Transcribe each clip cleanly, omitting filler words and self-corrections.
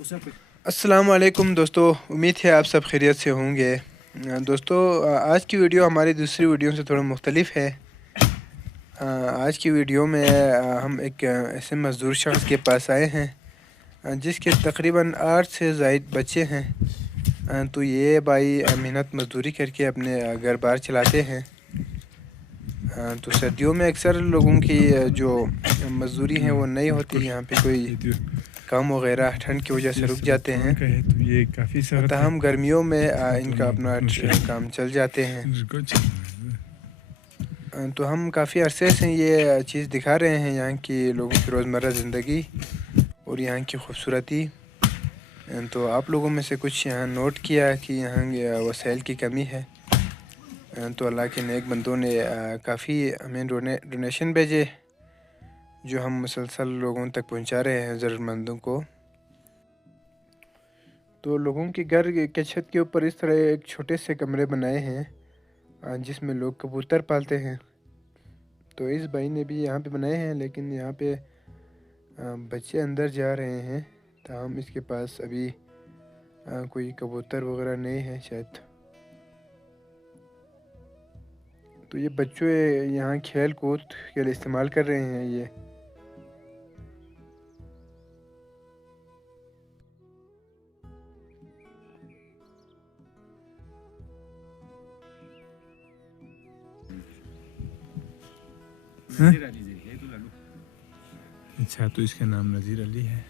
अस्सलाम वालेकुम दोस्तों, उम्मीद है आप सब खैरियत से होंगे। दोस्तों, आज की वीडियो हमारी दूसरी वीडियो से थोड़ा मुख्तलिफ है। आज की वीडियो में हम एक ऐसे मज़दूर शख्स के पास आए हैं जिसके तकरीबन 8 से ज़ायद बच्चे हैं। तो ये भाई मेहनत मज़दूरी करके अपने घर बार चलाते हैं। तो सर्दियों में अक्सर लोगों की जो मज़दूरी है वो नहीं होती। यहाँ पे कोई काम वगैरह ठंड की वजह से रुक जाते हैं। तो ये काफ़ी सख्त है। तमाम गर्मियों में इनका अपना काम चल जाते हैं। तो हम काफ़ी अरसे से ये चीज़ दिखा रहे हैं, यहाँ की लोगों की रोज़मर्रा ज़िंदगी और यहाँ की खूबसूरती। तो आप लोगों में से कुछ यहाँ नोट किया कि यहाँ वसाइल की कमी है। तो अल्लाह के नेक बंदों ने काफ़ी हमें डोनेशन भेजे, जो हम मुसलसल लोगों तक पहुँचा रहे हैं, ज़रूरतमंदों को। तो लोगों के घर के छत के ऊपर इस तरह एक छोटे से कमरे बनाए हैं जिसमें लोग कबूतर पालते हैं। तो इस भाई ने भी यहाँ पे बनाए हैं, लेकिन यहाँ पे बच्चे अंदर जा रहे हैं। ताहम इसके पास अभी कोई कबूतर वगैरह नहीं है शायद। तो ये बच्चों यहाँ खेल कूद के लिए इस्तेमाल कर रहे हैं ये। अच्छा, तो इसका नाम नज़ीर अली है।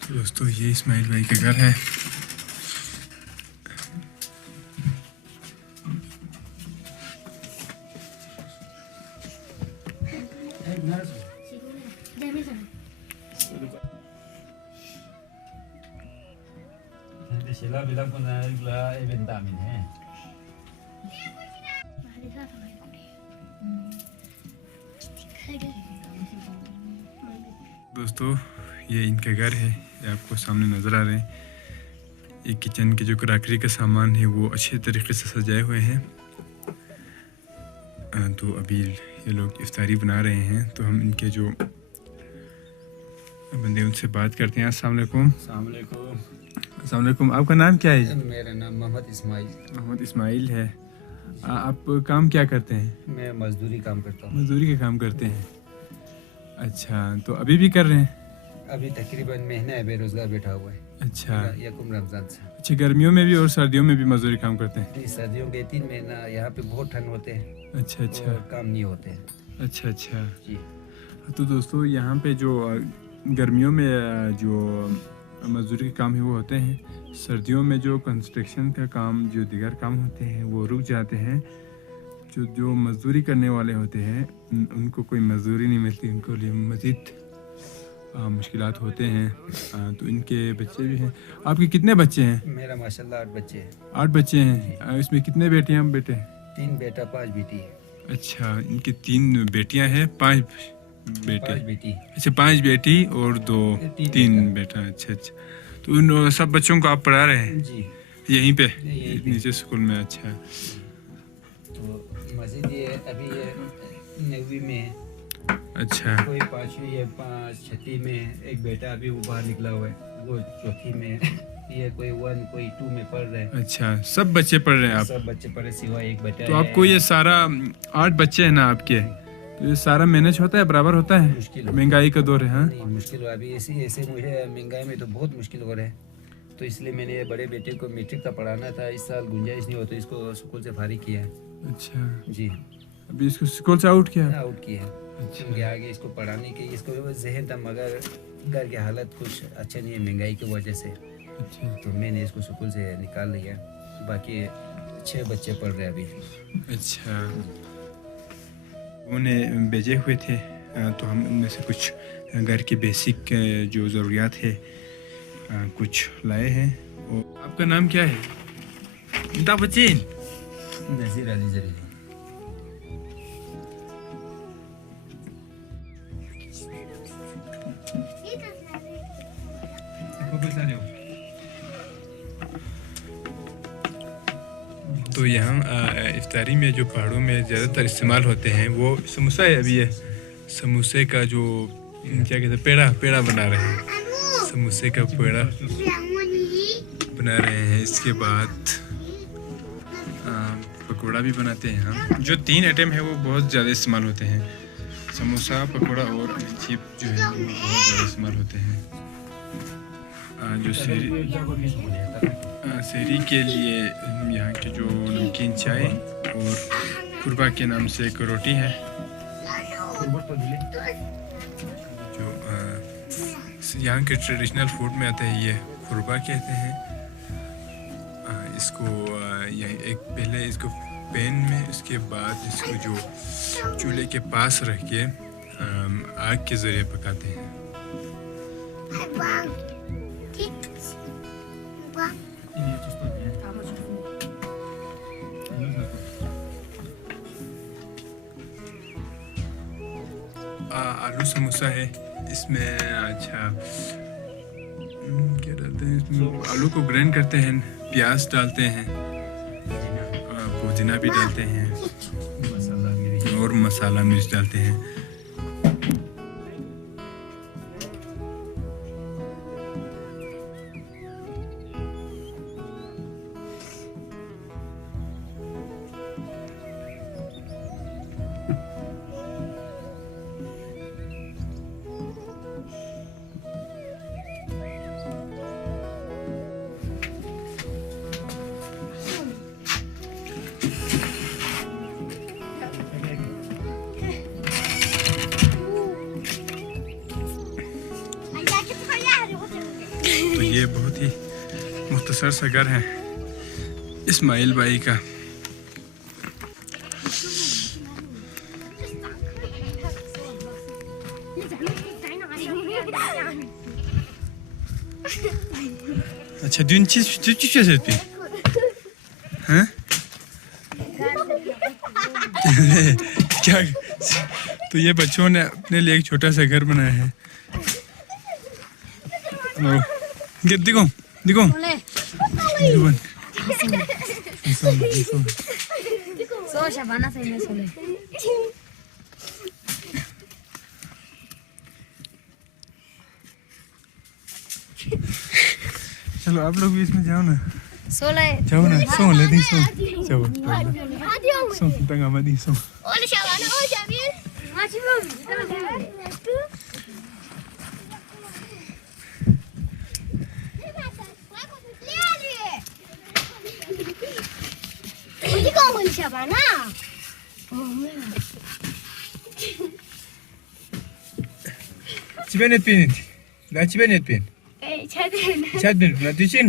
तो दोस्तों, ये इस्माइल भाई का घर है। Sila bilang ko na ibenta amin eh. दोस्तों, ये इनका घर है, ये आपको सामने नज़र आ रहे हैं। ये किचन के जो क्रॉकरी का सामान है वो अच्छे तरीके से सजाए हुए हैं। तो अभी ये लोग इफ्तारी बना रहे हैं, तो हम इनके जो बंदे उनसे बात करते हैं। अस्सलाम वालेकुम। अस्सलाम वालेकुम। आपका नाम क्या है? मेरा नाम मोहम्मद इस्माइल। मोहम्मद इस्माइल है। आप काम क्या करते हैं? मैं मजदूरी काम करता हूँ। मजदूरी का काम करते हैं। अच्छा, तो अभी भी कर रहे हैं? अभी तकरीबन महीना है बेरोजगार बैठा हुआ है। अच्छा, यकुम रमजान से। अच्छा, गर्मियों में भी और सर्दियों में भी मजदूरी काम करते हैं? सर्दियों के 3 महीना यहाँ पे बहुत ठंड होते हैं। अच्छा अच्छा, और काम नहीं होते हैं। अच्छा अच्छा जी। तो दोस्तों, यहाँ पे जो गर्मियों में जो मजदूरी के काम है वो होते हैं। सर्दियों में जो कंस्ट्रक्शन का काम, जो दीगर काम होते हैं वो रुक जाते हैं। जो मजदूरी करने वाले होते हैं उनको कोई मजदूरी नहीं मिलती, उनको लिए मज़ीद मुश्किलात होते हैं। तो इनके बच्चे भी हैं। आपके कितने बच्चे हैं? मेरा माशाल्लाह 8 बच्चे हैं। 8 बच्चे हैं। इसमें कितने बेटियां बेटे? 3 बेटा 5 बेटी है। अच्छा, इनकी 3 बेटियां हैं, 5 बेटे? 5 बेटी। अच्छा, 5 बेटी और 3 बेटा। अच्छा अच्छा, तो उन सब बच्चों को आप पढ़ा रहे हैं? जी। यहीं पे यहीं पे। नीचे स्कूल में? अच्छा, तो मस्जिद ये अभी ये 9वीं में है। अच्छा, कोई 5वीं है, 6वीं में। एक बेटा अभी वो बाहर निकला हुआ है, वो 4थी में है। ये कोई 1 कोई 2 में पढ़ रहे हैं। अच्छा, सब बच्चे पढ़ रहे हैं आप? सब बच्चे पढ़े सिवाय एक बेटा तो है। आपको ये सारा 8 बच्चे हैं ना आपके, तो ये सारा मैनेज होता है, बराबर होता है? मुश्किल महंगाई का दौर है। हाँ, नहीं, मुश्किल हो अभी ऐसे ऐसे मुझे महंगाई में तो बहुत मुश्किल हो रहा है। तो इसलिए मैंने ये बड़े बेटे को मैट्रिक का पढ़ाना था। इस साल गुंजाइश नहीं होती, इसको स्कूल से फारिग किया है। अच्छा, जी। अभी इसको स्कूल से आउट किया? आउट किया है। क्योंकि आगे इसको पढ़ाने के इसको जहन था, मगर घर की हालत कुछ अच्छा नहीं है महंगाई की वजह से। अच्छा तो मैंने इसको स्कूल से निकाल लिया। बाकी 6 बच्चे पढ़ रहे हैं अभी। अच्छा, उन्हें भेजे हुए थे, तो हम उनमें से कुछ घर की बेसिक जो ज़रूरियात है कुछ लाए हैं। और आपका नाम क्या है? बच्चीन नज़ीर अली जरी। तो यहाँ इफ्तारी में जो पहाड़ों में ज़्यादातर इस्तेमाल होते हैं वो समोसा है। अभी ये समोसे का जो क्या कहते हैं, पेड़ा बना रहे हैं, समोसे का पेड़ा बना रहे हैं। इसके बाद पकौड़ा भी बनाते हैं हम। जो 3 आइटम है वो बहुत ज़्यादा इस्तेमाल होते हैं, समोसा, पकौड़ा और चिप जो है वो बहुत ज़्यादा इस्तेमाल होते हैं। जो शहरी के लिए यहाँ के जो नमकीन चाय और कुरबा के नाम से एक रोटी है, जो यहाँ के ट्रेडिशनल फूड में आता है, ये कुरबा कहते हैं। इसको पहले इसको पैन में, उसके बाद इसको जो चूल्हे के पास रख के आग के ज़रिए पकाते हैं। आलू समोसा है, इसमें अच्छा क्या डालते हैं, इसमें आलू को ग्राइंड करते हैं, प्याज डालते हैं, पुदीना भी डालते हैं और मसाला मिर्च डालते हैं। तो ये बहुत ही मुख्तसर सा घर है इस्माइल भाई का। अच्छा दिन चीज हैं क्या? तो ये बच्चों ने अपने लिए एक छोटा सा घर बनाया है। देखो चलो आप लोग भी इसमें जाओ ना, जाओ ना, सो ले दी, सो तंगा मदी, सो Cibenet pinit. La cibenet pin. छत बिन दिचिन।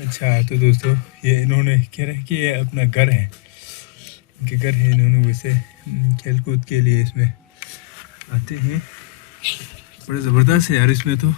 अच्छा तो दोस्तों ये इन्होंने कह रहे हैं कि ये अपना घर है, इनके घर है, इन्होंने वैसे खेलकूद के लिए इसमें आते हैं। बड़े ज़बरदस्त है यार इसमें तो।